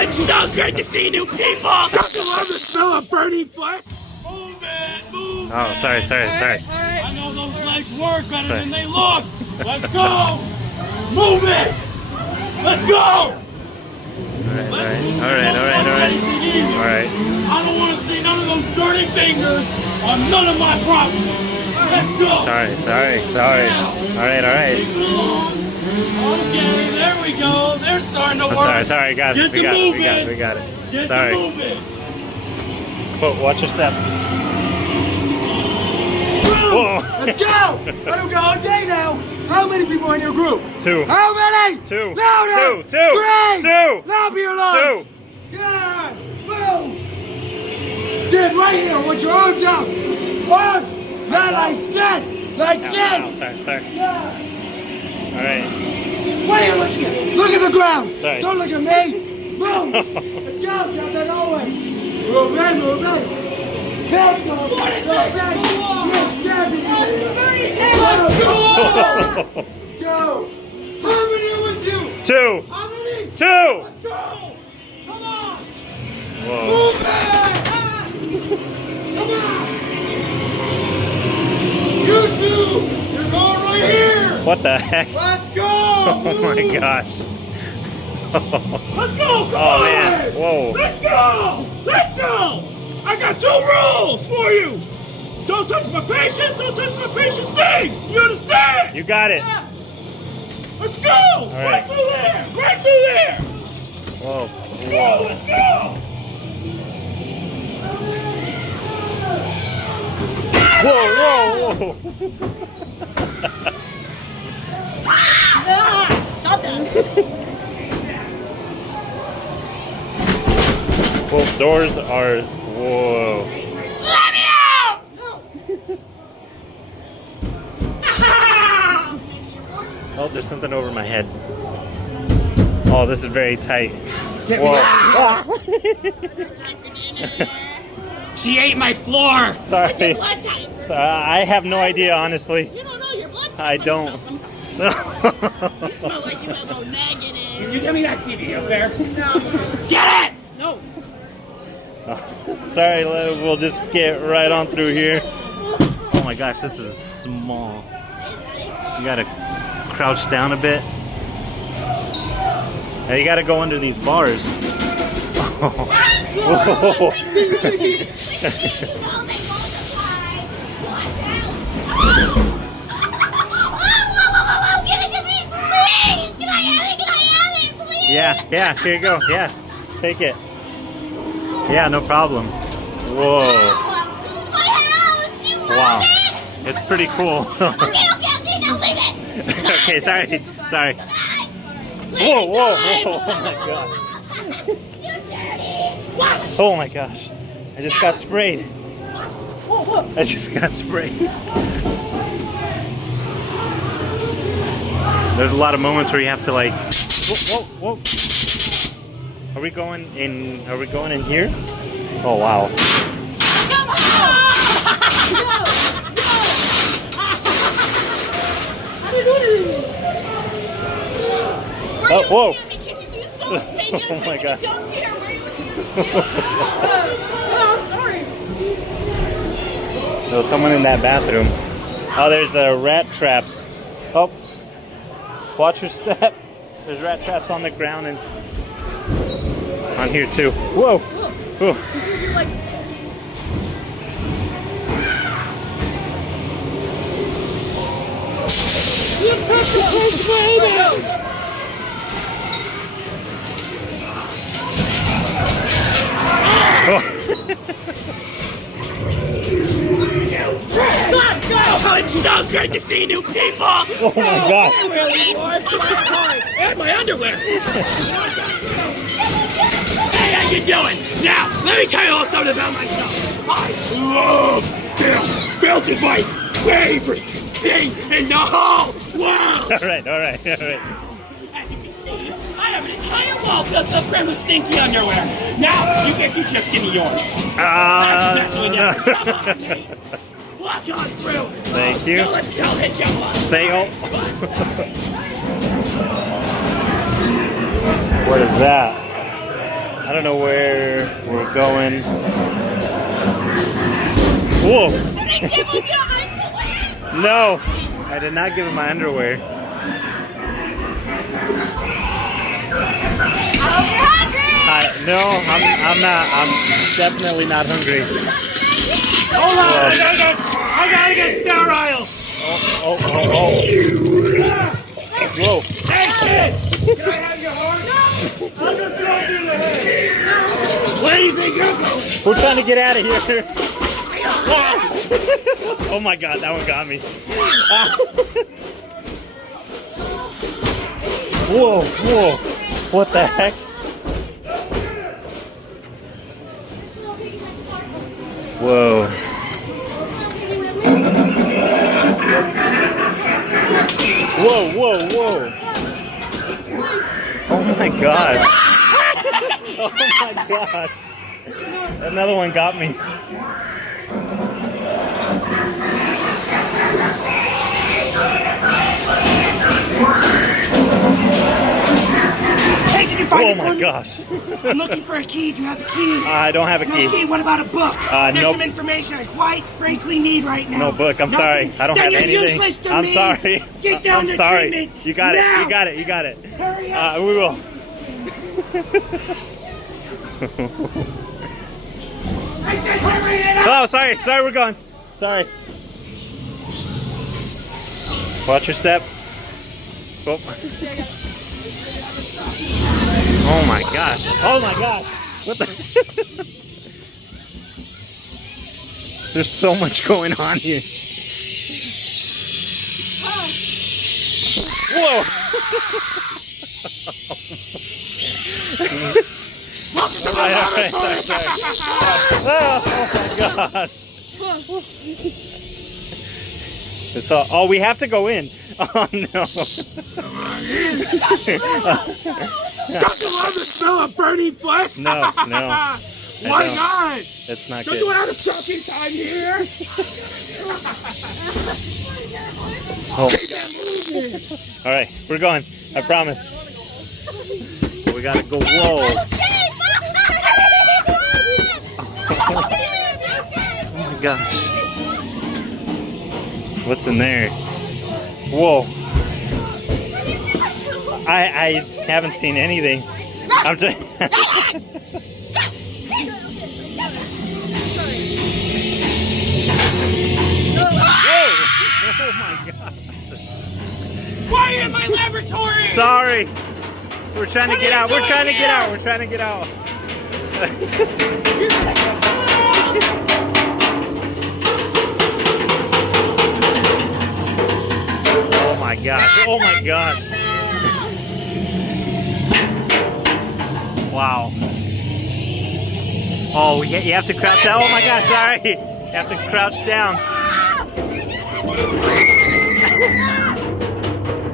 it's so good to see new people! Don't you love the smell of burning flesh? Move it! Move it! Oh, sorry. I know those legs work better than they look! Let's go! Move it! Let's go! Alright. Alright. I don't want to see none of those dirty fingers on none of my property. Let's go! Sorry. Alright. Okay, there we go. They're starting to work. Sorry, got it. We got it. Get Sorry. to moving. Whoa, watch your step. Whoa. Let's go! I don't go all day now. How many people are in your group? 2. How many? 2. Louder! 2. 3! 2. Loud be your lungs! 2. Yeah! Move! Sit right here with your arms out. Arms! Not like that! Like this! Sorry. Yeah! Alright. What are you looking at? Look at the ground! Sorry. Don't look at me! Move! Let's go! Down that hallway! Move in! Back go! Back! Let's go! How many are with you? 2. How many? 2. Let's go! Come on! Whoa. Move it! Come on! You two! You're going right here! What the heck? Let's go! Oh my gosh. Let's go! Come on! Man. Whoa. Let's go! Let's go! I got 2 rules for you! Don't touch my patience! Don't touch my patience things! You understand? You got it. Let's go! right. Right through there! Right through there! Whoa. Let's go! Let's go! Whoa. Stop that. Well, doors are. Whoa. Let me out! Oh, there's something over my head. Oh, this is very tight. Whoa. She ate my floor! Sorry. What's your blood type? I have no idea, honestly. You don't know your blood type. I don't. You smell like you have a negative. Can you give me that TV up there? No. Get it! No. Sorry, we'll just get right on through here. Oh my gosh, this is small. You gotta crouch down a bit. Now you gotta go under these bars. Whoa. Yeah, here you go. Yeah, take it. Yeah, no problem. Whoa. Wow. It's pretty cool. Okay, now leave it. Okay, sorry. Whoa. Oh my gosh. Oh my gosh. I just got sprayed. There's a lot of moments where you have to like. Whoa. Are we going in here? Oh wow. Come on! Oh, whoa. Oh my gosh. Oh, I'm sorry. There was someone in that bathroom. Oh, there's rat traps. Oh, watch your step. There's rat traps on the ground and on here too. Whoa. Whoa. You're like... Oh, it's so good to see new people! Oh my gosh. And my underwear! Hey, how you doing? Now, let me tell you a little something about myself. I love filthy bites, favorite thing in the whole world! All right. As you can see, I have an entire wall filled with brand new stinky underwear. Now, you can just give me yours. I'm just messing with you. Come on, Nate. Walk on through. Thank you. Don't hit you up. Say What is that? I don't know where we're going. Whoa! Did he give him your underwear? No, I did not give him my underwear. I hope you're hungry. No, I'm not. I'm definitely not hungry. Hold on, I gotta get sterile. Oh. Whoa. Hey kid, can I have your horse? No. I'm just going through the head. Where do you think you're going? We're trying to get out of here. Oh my god, that one got me. Whoa. What the heck? Whoa. Whoa. Oh my god. Oh my gosh. Another one got me. Hey, did you find Oh it for my me? gosh. I'm looking for a key. Do you have a key? I don't have a No key. key. What about a book? There's nope. some information I quite frankly need right now. No book. I'm sorry. I don't Then have you're anything. useless to I'm me. sorry. Get down I'm to sorry. treatment. You got now. it. You got it. Hurry up. We will. I said hurry it up. Oh, sorry, we're going. Sorry. Watch your step. Oh. Oh my gosh. What the? There's so much going on here. Whoa. All right, sorry. Oh my gosh. It's all, oh, we have to go in. Oh no. Don't you love the smell of burning flesh? No. Why not? That's not Don't good. you want to suck inside here? Oh. All right, we're going. I promise. We gotta go. Whoa. Oh my gosh. What's in there? Whoa. I haven't seen anything. I'm just. Whoa! Oh my god. Why are you in my laboratory? Sorry. We're trying to What get are you out. We're doing trying to get here? out. We're trying to get out. Oh my gosh. Oh my gosh. Wow. Oh, you have to crouch down. Oh my gosh, sorry. You have to crouch down.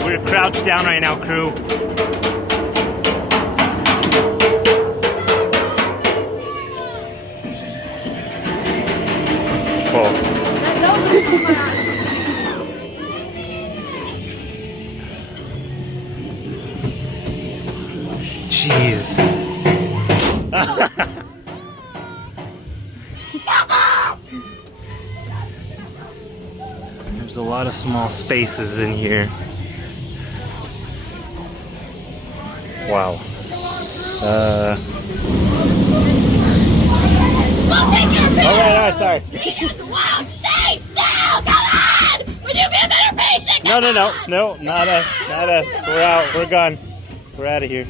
We're crouched down right now, crew. Oh. Jeez. There's a lot of small spaces in here. Wow. Go take your pill. All right, sorry. Peter's wild. Stay still. Come on. Will you be a better patient? No, not us, We're out, we're gone. We're out of here.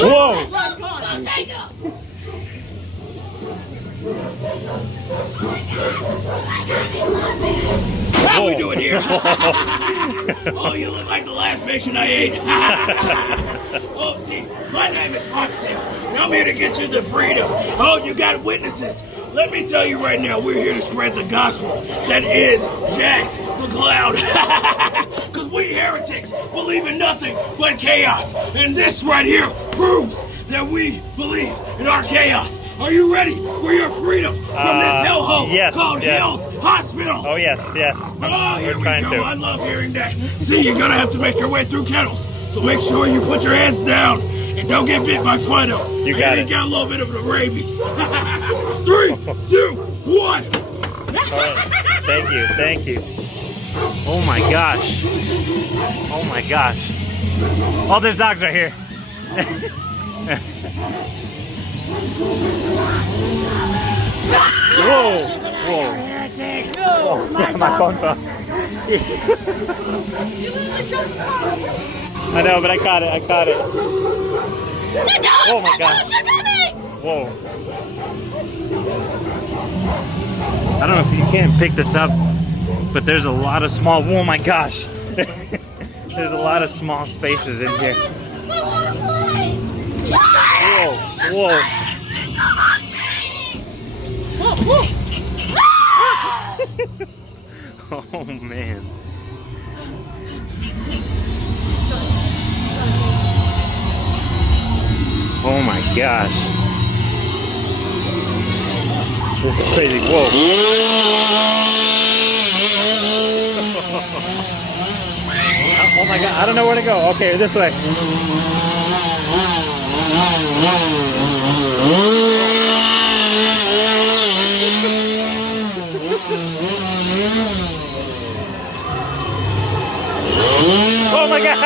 Whoa! Go take him. How we doing here? Oh, you look like the last patient I ate. Oh, see, my name is Foxtail, and I'm here to get you to freedom. Oh, you got witnesses. Let me tell you right now, we're here to spread the gospel that is Jax the Cloud. Because we heretics believe in nothing but chaos. And this right here proves that we believe in our chaos. Are you ready for your freedom from this hellhole yes, called yes. Hell's hospital. Oh yes, yes. Oh, here We're we trying go. to. I love hearing that. See, you're gonna have to make your way through kennels. So make sure you put your hands down and don't get bit by Fido. You got it. Got a little bit of the rabies. 3, 2, 1. Thank you, thank you. Oh my gosh. Oh my gosh. Oh, there's dogs right here. Whoa, whoa. Oh, my phone fell. I know, but I caught it, Oh my god. Whoa. I don't know if you can pick this up, but there's a lot of small, oh my gosh. There's a lot of small spaces in here. Whoa, whoa. Oh man. Oh my gosh. This is crazy. Whoa. Oh my god, I don't know where to go. Okay, this way. Oh my god!